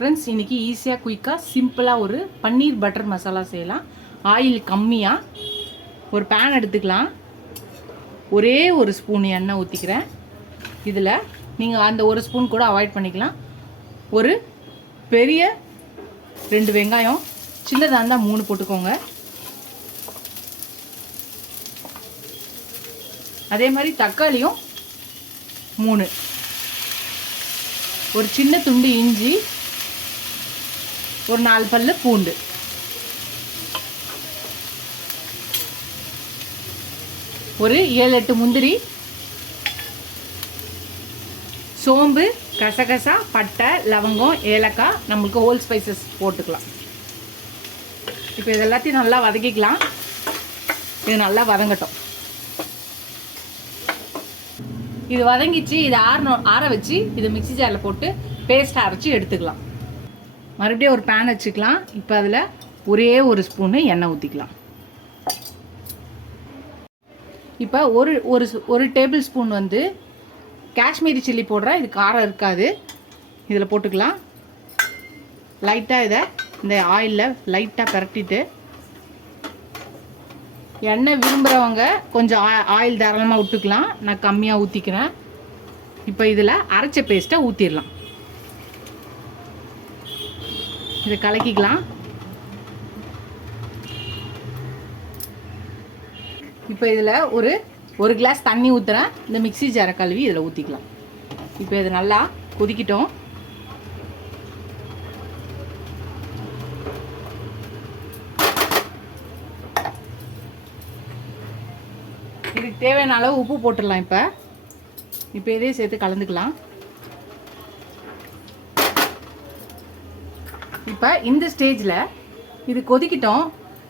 Friends இன்றைக்கி ஈஸியாக குயிக்காக சிம்பிளாக ஒரு பன்னீர் பட்டர் மசாலா செய்யலாம். ஆயில் கம்மியாக ஒரு பேன் எடுத்துக்கலாம். ஒரே ஒரு ஸ்பூன் எண்ணெய் ஊற்றிக்கிறேன். இதில் நீங்கள் அந்த ஒரு ஸ்பூன் கூட அவாய்ட் பண்ணிக்கலாம். ஒரு பெரிய 2 வெங்காயம், சின்னதாக இருந்தால் 3 போட்டுக்கோங்க. அதே மாதிரி தக்காளியும் 3, ஒரு சின்ன துண்டு இஞ்சி, ஒரு 4 பல்லு பூண்டு, ஒரு 7-8 முந்திரி, சோம்பு, கசகசா, பட்டை, லவங்கம், ஏலக்காய், நம்மளுக்கு ஹோல் ஸ்பைசஸ் போட்டுக்கலாம். இப்போ இது எல்லாத்தையும் நல்லா வதக்கிக்கலாம். இது நல்லா வதங்கட்டும். இது வதங்கிச்சு. இது ஆற வச்சு இது மிக்ஸி ஜாரில் போட்டு பேஸ்ட்டாக அரைச்சி எடுத்துக்கலாம். மறுபடியும் ஒரு பேன் வச்சுக்கலாம். இப்போ அதில் ஒரே ஒரு ஸ்பூனு எண்ணெய் ஊற்றிக்கலாம். இப்போ ஒரு டேபிள் ஸ்பூன் வந்து காஷ்மீரி சில்லி போடுறேன். இது காரம் இருக்காது. இதில் போட்டுக்கலாம். லைட்டாக இதை இந்த ஆயிலில் லைட்டாக பரட்டிட்டு, எண்ணெய் விரும்புகிறவங்க கொஞ்சம் ஆயில் தாராளமாக விட்டுக்கலாம். நான் கம்மியாக ஊற்றிக்கிறேன். இப்போ இதில் அரைச்ச பேஸ்ட்டை ஊற்றிடலாம். இதை கலக்கிக்கலாம். இப்போ இதில் ஒரு கிளாஸ் தண்ணி ஊற்றுறேன். இந்த மிக்ஸி ஜாரை கழுவி இதில் ஊற்றிக்கலாம். இப்போ இது நல்லா கொதிக்கிட்டோம். இதுக்கு தேவையான அளவு உப்பு போட்டுடலாம். இப்போ இதையும் சேர்த்து கலந்துக்கலாம். இப்போ இந்த ஸ்டேஜில் இது கொதிக்கிட்டோம்.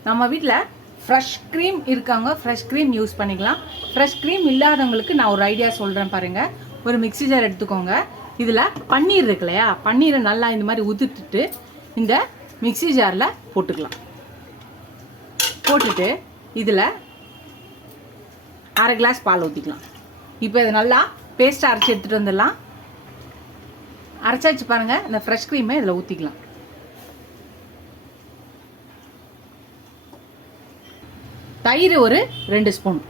நம்ம வீட்டில் ஃப்ரெஷ் க்ரீம் இருக்காங்க, ஃப்ரெஷ் க்ரீம் யூஸ் பண்ணிக்கலாம். ஃப்ரெஷ் க்ரீம் இல்லாதவங்களுக்கு நான் ஒரு ஐடியா சொல்கிறேன் பாருங்கள். ஒரு மிக்ஸி ஜார் எடுத்துக்கோங்க. இதில் பன்னீர் இருக்கு இல்லையா, பன்னீரை நல்லா இந்த மாதிரி உதிர்த்துட்டு இந்த மிக்ஸி ஜாரில் போட்டுக்கலாம். போட்டுட்டு இதில் அரை கிளாஸ் பால் ஊற்றிக்கலாம். இப்போ இதை நல்லா பேஸ்ட்டாக அரைச்சி எடுத்துகிட்டு வந்துடலாம். அரைச்சாச்சு பாருங்கள். இந்த ஃப்ரெஷ் க்ரீமை இதில் ஊற்றிக்கலாம். தயிர் ஒரு 2 ஸ்பூன்.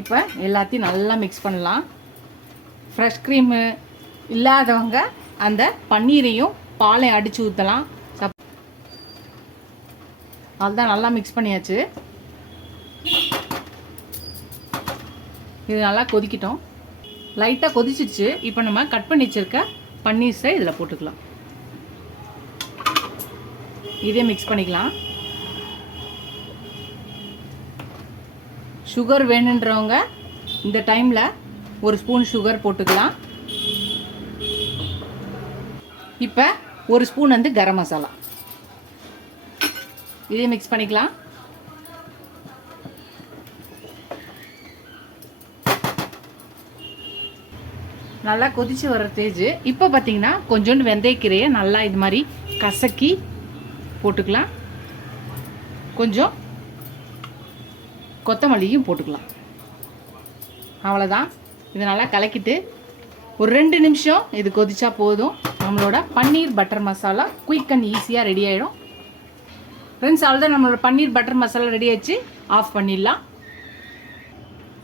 இப்போ எல்லாத்தையும் நல்லா மிக்ஸ் பண்ணலாம். ஃப்ரெஷ் க்ரீமு இல்லாதவங்க அந்த பன்னீரையும் பாலையும் அடித்து ஊற்றலாம். அதுதான் நல்லா மிக்ஸ் பண்ணியாச்சு. இது நல்லா கொதிக்கிட்டோம். லைட்டாக கொதிச்சிடுச்சு. இப்போ நம்ம கட் பண்ணி வச்சுருக்க பன்னீர்ஸை இதில் போட்டுக்கலாம். இதே மிக்ஸ் பண்ணிக்கலாம். சுகர் வேணுன்றவங்க இந்த டைமில் ஒரு ஸ்பூன் சுகர் போட்டுக்கலாம். இப்போ ஒரு ஸ்பூன் வந்து கரம் மசாலா, இதே மிக்ஸ் பண்ணிக்கலாம். நல்லா கொதிச்சு வர ஸ்டேஜ். இப்போ பார்த்தீங்கன்னா கொஞ்சோண்டு வெந்தயக்கீரையை நல்லா இது மாதிரி கசக்கி போட்டுக்கலாம். கொஞ்சம் கொத்தமல்லியும் போட்டுக்கலாம். அவ்வளோதான். இதை நல்லா கலக்கிட்டு ஒரு 2 நிமிஷம் இது கொதிச்சா போதும். நம்மளோட பன்னீர் பட்டர் மசாலா குயிக் அண்ட் ஈஸியாக ரெடி ஆகிடும். ஃப்ரெண்ட்ஸ், அவ்வளோதான். நம்மளோட பன்னீர் பட்டர் மசாலா ரெடி ஆச்சு. ஆஃப் பண்ணிடலாம்.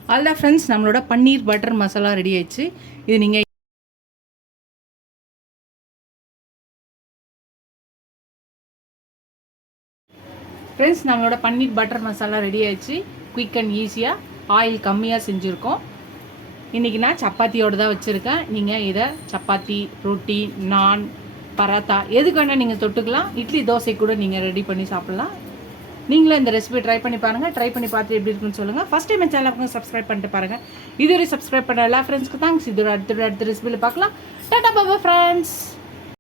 அவ்வளோதான் ஃப்ரெண்ட்ஸ், நம்மளோட பன்னீர் பட்டர் மசாலா ரெடி ஆயிடுச்சு. இது நீங்கள் ஃப்ரெண்ட்ஸ், நம்மளோட பன்னீர் பட்டர் மசாலா ரெடி ஆயிடுச்சு. குயிக் அண்ட் ஈஸியாக ஆயில் கம்மியாக செஞ்சுருக்கோம். இன்றைக்கி நான் சப்பாத்தியோடு தான் வச்சுருக்கேன். நீங்கள் இதை சப்பாத்தி, ரொட்டி, நான், பராத்தா எதுக்கு வேணால் நீங்கள் தொட்டுக்கலாம். இட்லி, தோசை கூட நீங்கள் ரெடி பண்ணி சாப்பிட்லாம். நீங்களும் இந்த ரெசிபி ட்ரை பண்ணி பாருங்கள். ட்ரை பண்ணி பார்த்து எப்படி இருக்குன்னு சொல்லுங்கள். ஃபஸ்ட் டைம் என் சேனலுக்கு சப்ஸ்கிரைப் பண்ணிட்டு பாருங்கள். இதுவரை சப்ஸ்கிரைப் பண்ண எல்லா ஃப்ரெண்ட்ஸ்க்கு தேங்க்ஸ். இது அடுத்த ரெசிபியில் பார்க்கலாம். டாடா பாபா ஃப்ரெண்ட்ஸ்.